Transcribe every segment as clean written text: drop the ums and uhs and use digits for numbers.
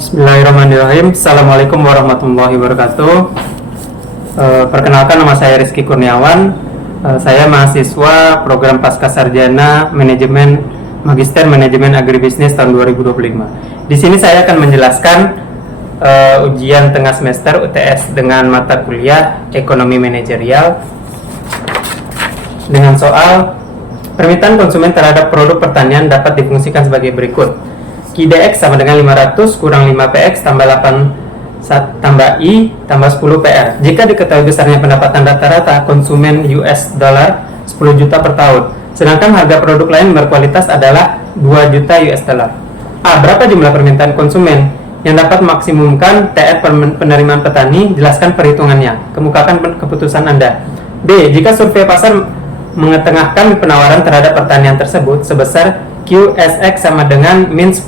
Bismillahirrahmanirrahim. Assalamualaikum warahmatullahi wabarakatuh. Perkenalkan, nama saya Rizky Kurniawan. Saya mahasiswa program Pascasarjana Manajemen Magister Manajemen Agribisnis tahun 2025. Di sini saya akan menjelaskan ujian tengah semester UTS dengan mata kuliah Ekonomi Manajerial dengan soal permintaan konsumen terhadap produk pertanian dapat difungsikan sebagai berikut. QDX sama dengan 500 kurang 5PX tambah 8 tambah I tambah 10 PR. Jika diketahui besarnya pendapatan rata-rata konsumen US dollar 10 juta per tahun, sedangkan harga produk lain berkualitas adalah 2 juta US dollar. A. Berapa jumlah permintaan konsumen yang dapat maksimumkan TR penerimaan petani? Jelaskan perhitungannya. Kemukakan keputusan Anda. B. Jika survei pasar mengetengahkan penawaran terhadap pertanian tersebut sebesar QSX sama dengan min 10.000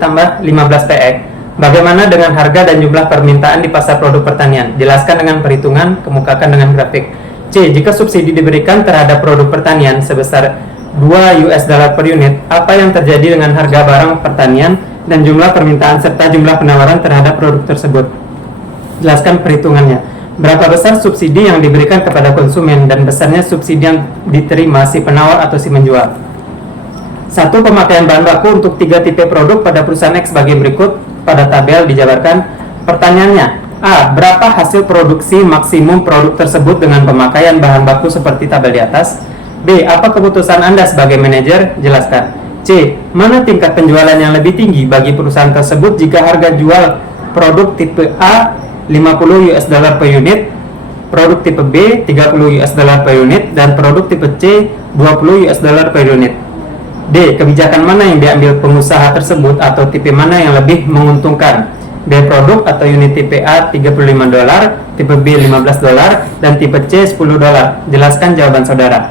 tambah 15 PX. Bagaimana dengan harga dan jumlah permintaan di pasar produk pertanian? Jelaskan dengan perhitungan, kemukakan dengan grafik. C. Jika subsidi diberikan terhadap produk pertanian sebesar 2 US dollar per unit, apa yang terjadi dengan harga barang pertanian dan jumlah permintaan serta jumlah penawaran terhadap produk tersebut? Jelaskan perhitungannya. Berapa besar subsidi yang diberikan kepada konsumen dan besarnya subsidi yang diterima si penawar atau si menjual? 1. Pemakaian bahan baku untuk 3 tipe produk pada perusahaan X sebagai berikut. Pada tabel dijabarkan. Pertanyaannya, A. Berapa hasil produksi maksimum produk tersebut dengan pemakaian bahan baku seperti tabel di atas? B. Apa keputusan Anda sebagai manajer? Jelaskan. C. Mana tingkat penjualan yang lebih tinggi bagi perusahaan tersebut jika harga jual produk tipe A 50 US dollar per unit, produk tipe B 30 US dollar per unit, dan produk tipe C 20 US dollar per unit? D. Kebijakan mana yang diambil pengusaha tersebut atau tipe mana yang lebih menguntungkan? B. Produk atau unit tipe A 35 dolar, tipe B 15 dolar, dan tipe C 10 dolar. Jelaskan jawaban saudara.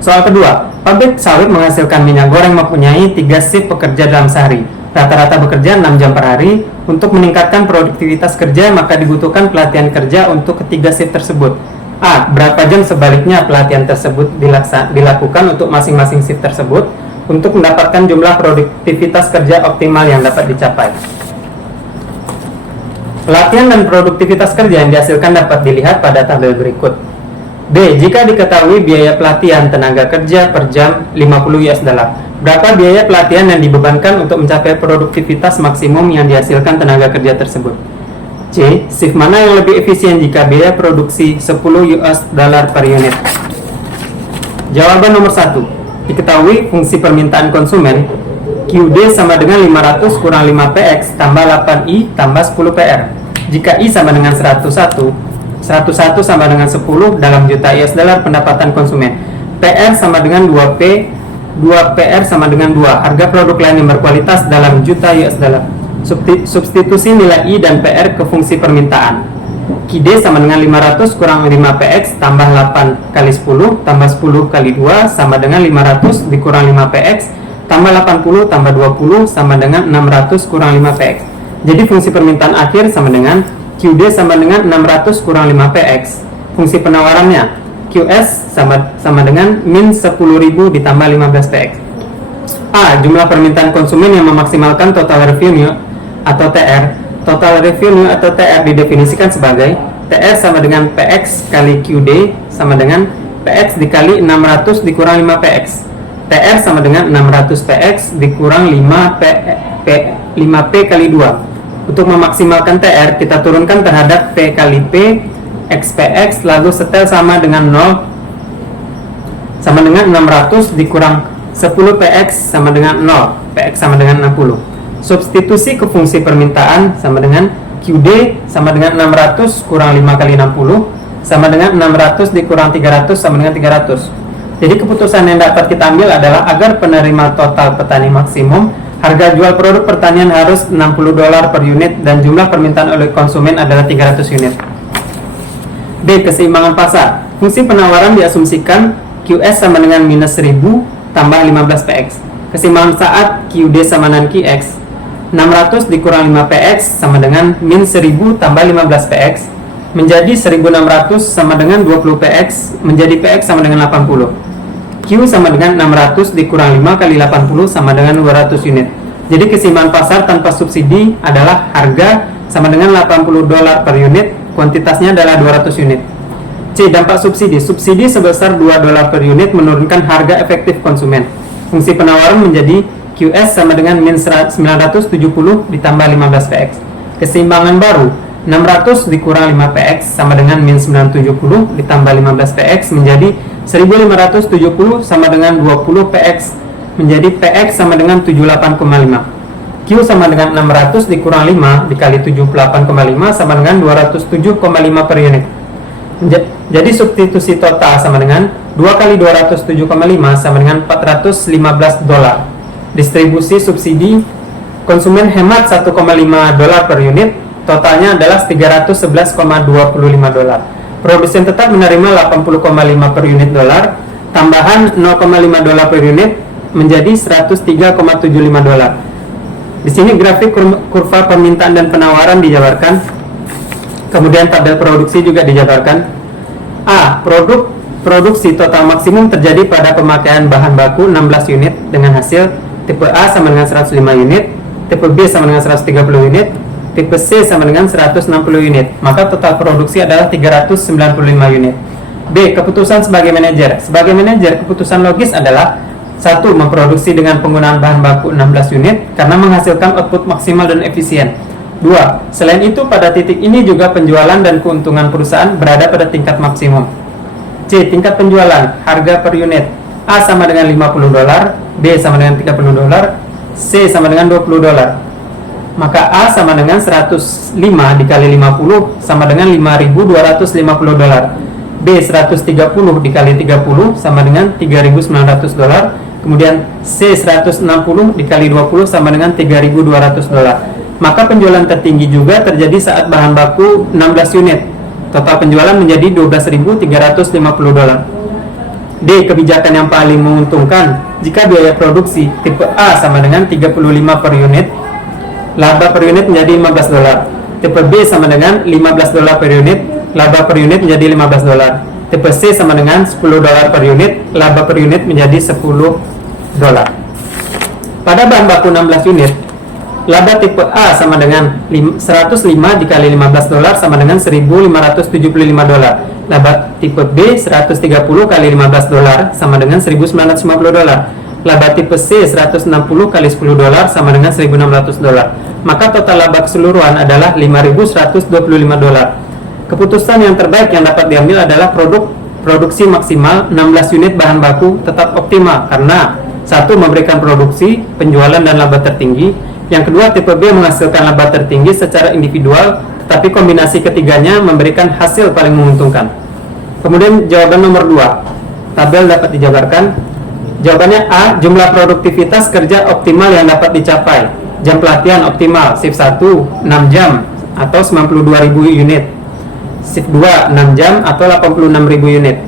Soal kedua, pabrik sawit menghasilkan minyak goreng mempunyai 3 shift pekerja dalam sehari. Rata-rata bekerja 6 jam per hari. Untuk meningkatkan produktivitas kerja, maka dibutuhkan pelatihan kerja untuk ketiga shift tersebut. A. Berapa jam sebaliknya pelatihan tersebut dilakukan untuk masing-masing shift tersebut untuk mendapatkan jumlah produktivitas kerja optimal yang dapat dicapai? Pelatihan dan produktivitas kerja yang dihasilkan dapat dilihat pada tabel berikut. B. Jika diketahui biaya pelatihan tenaga kerja per jam 50 US dollar, berapa biaya pelatihan yang dibebankan untuk mencapai produktivitas maksimum yang dihasilkan tenaga kerja tersebut? C. Shift mana yang lebih efisien jika biaya produksi 10 US dollar per unit? Jawaban nomor 1. Diketahui fungsi permintaan konsumen QD sama dengan 500 kurang 5PX tambah 8I tambah 10 PR. Jika I sama dengan 101 sama dengan 10 dalam juta US dollar pendapatan konsumen. PR sama dengan 2P, 2PR sama dengan 2 harga produk lain yang berkualitas dalam juta US dollar. Substitusi nilai I dan PR ke fungsi permintaan. QD sama dengan 500 kurang 5PX tambah 8 kali 10 tambah 10 kali 2 sama dengan 500 dikurang 5PX tambah 80 tambah 20 sama dengan 600 kurang 5PX. Jadi fungsi permintaan akhir sama dengan QD sama dengan 600 kurang 5PX. Fungsi penawarannya QS sama dengan min 10.000 ditambah 15PX. A. Jumlah permintaan konsumen yang memaksimalkan total revenue atau TR. Total revenue atau TR didefinisikan sebagai TR sama dengan PX kali QD sama dengan PX dikali 600 dikurang 5PX. TR sama dengan 600 PX dikurang 5P kali 2. Untuk memaksimalkan TR, kita turunkan terhadap P kali P X PX, lalu setel sama dengan 0 sama dengan 600 dikurang 10 PX sama dengan 0. PX sama dengan 60. Substitusi ke fungsi permintaan sama dengan QD sama dengan 600 kurang 5 kali 60 sama dengan 600 dikurang 300 sama dengan 300. Jadi keputusan yang dapat kita ambil adalah agar penerima total petani maksimum, harga jual produk pertanian harus 60 dolar per unit dan jumlah permintaan oleh konsumen adalah 300 unit. B. Keseimbangan pasar. Fungsi penawaran diasumsikan QS sama dengan minus 1000 tambah 15 PX. Keseimbangan saat QD sama dengan QX. 600 dikurang 5PX sama dengan min 1000 tambah 15 PX menjadi 1600 sama dengan 20 PX menjadi PX sama dengan 80. Q sama dengan 600 dikurang 5 kali 80 sama dengan 200 unit. Jadi keseimbangan pasar tanpa subsidi adalah harga sama dengan $80 per unit, kuantitasnya adalah 200 unit. C. Dampak subsidi. Subsidi sebesar $2 per unit menurunkan harga efektif konsumen. Fungsi penawaran menjadi QS sama dengan min 970 ditambah 15 PX. Keseimbangan baru, 600 dikurang 5 PX sama dengan min 970 ditambah 15 PX menjadi 1570 sama dengan 20 PX menjadi PX sama dengan 78,5. Q sama dengan 600 dikurang 5 dikali 78,5 sama dengan 207,5 per unit. Jadi substitusi total sama dengan 2 kali 207,5 sama dengan $415. Distribusi subsidi, konsumen hemat $1,5 per unit, totalnya adalah $311,25. Produsen tetap menerima 80,5 per unit dolar, tambahan $0,5 per unit menjadi $103,75. Di sini grafik kurva permintaan dan penawaran dijabarkan. Kemudian tabel produksi juga dijabarkan. A. Produksi total maksimum terjadi pada pemakaian bahan baku 16 unit dengan hasil tipe A sama dengan 105 unit, tipe B sama dengan 130 unit, tipe C sama dengan 160 unit. Maka total produksi adalah 395 unit. B. Keputusan sebagai manajer. Sebagai manajer, keputusan logis adalah 1. Memproduksi dengan penggunaan bahan baku 16 unit karena menghasilkan output maksimal dan efisien. 2. Selain itu, pada titik ini juga penjualan dan keuntungan perusahaan berada pada tingkat maksimum. C. Tingkat penjualan, harga per unit. A sama dengan $50, B sama dengan $30, C sama dengan $20. Maka A sama dengan 105 dikali 50 sama dengan $5.250. B 130 dikali 30 sama dengan $3.900. Kemudian C 160 dikali 20 sama dengan $3.200. Maka penjualan tertinggi juga terjadi saat bahan baku 16 unit. Total penjualan menjadi $12.350. D. Kebijakan yang paling menguntungkan. Jika biaya produksi tipe A sama dengan 35 per unit, laba per unit menjadi $15. Tipe B sama dengan $15 per unit, laba per unit menjadi $15. Tipe C sama dengan $10 per unit, laba per unit menjadi $10. Pada bahan baku 16 unit, laba tipe A sama dengan 105 dikali $15 sama dengan $1.575. Laba tipe B 130 kali $15 sama dengan $1.950. Laba tipe C 160 kali $10 sama dengan $1.600. Maka total laba keseluruhan adalah $5.125. Keputusan yang terbaik yang dapat diambil adalah produksi maksimal 16 unit bahan baku tetap optimal karena 1. Memberikan produksi, penjualan dan laba tertinggi. Yang kedua, tipe B menghasilkan laba tertinggi secara individual, tetapi kombinasi ketiganya memberikan hasil paling menguntungkan. Kemudian jawaban nomor 2, tabel dapat dijabarkan. Jawabannya A. Jumlah produktivitas kerja optimal yang dapat dicapai. Jam pelatihan optimal, shift 1 6 jam atau 92.000 unit, shift 2 6 jam atau 86.000 unit,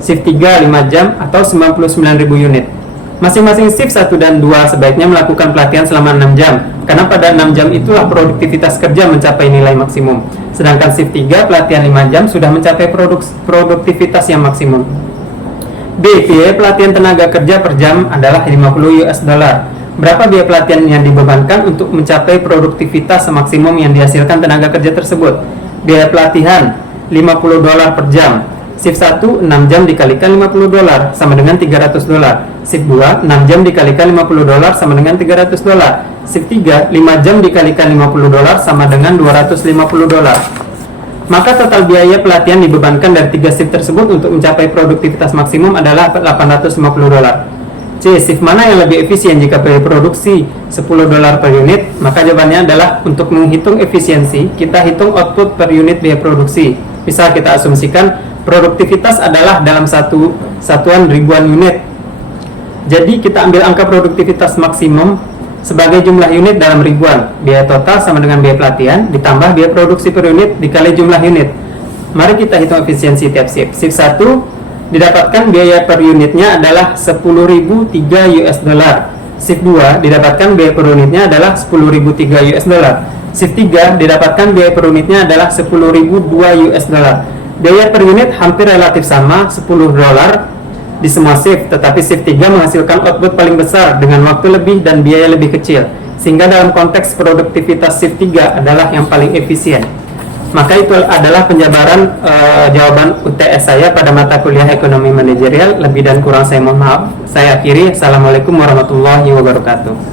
shift 3 5 jam atau 99.000 unit. Masing-masing shift 1 dan 2 sebaiknya melakukan pelatihan selama 6 jam, karena pada 6 jam itulah produktivitas kerja mencapai nilai maksimum. Sedangkan shift 3 pelatihan 5 jam sudah mencapai produktivitas yang maksimum. B. Biaya pelatihan tenaga kerja per jam adalah $50. Berapa biaya pelatihan yang dibebankan untuk mencapai produktivitas maksimum yang dihasilkan tenaga kerja tersebut? Biaya pelatihan $50 per jam. Shift 1 6 jam dikalikan $50 sama dengan $300. Shift 2 6 jam dikalikan $50 sama dengan $300. Shift 3 5 jam dikalikan $50 sama dengan $250. Maka total biaya pelatihan dibebankan dari 3 shift tersebut untuk mencapai produktivitas maksimum adalah $850. C. Shift mana yang lebih efisien jika biaya produksi $10 per unit? Maka jawabannya adalah untuk menghitung efisiensi, kita hitung output per unit biaya produksi. Bisa kita asumsikan produktivitas adalah dalam satu satuan ribuan unit. Jadi kita ambil angka produktivitas maksimum sebagai jumlah unit dalam ribuan. Biaya total sama dengan biaya pelatihan ditambah biaya produksi per unit dikali jumlah unit. Mari kita hitung efisiensi tiap shift. Shift 1 didapatkan biaya per unitnya adalah $10.003. Shift 2 didapatkan biaya per unitnya adalah $10.003. Shift 3 didapatkan biaya per unitnya adalah $10.002. Biaya per unit hampir relatif sama, $10 di semua shift, tetapi shift 3 menghasilkan output paling besar dengan waktu lebih dan biaya lebih kecil. sehingga dalam konteks produktivitas shift 3 adalah yang paling efisien. Maka itu adalah penjabaran jawaban UTS saya pada mata kuliah ekonomi manajerial. Lebih dan kurang saya mohon maaf. Saya akhiri. Assalamualaikum warahmatullahi wabarakatuh.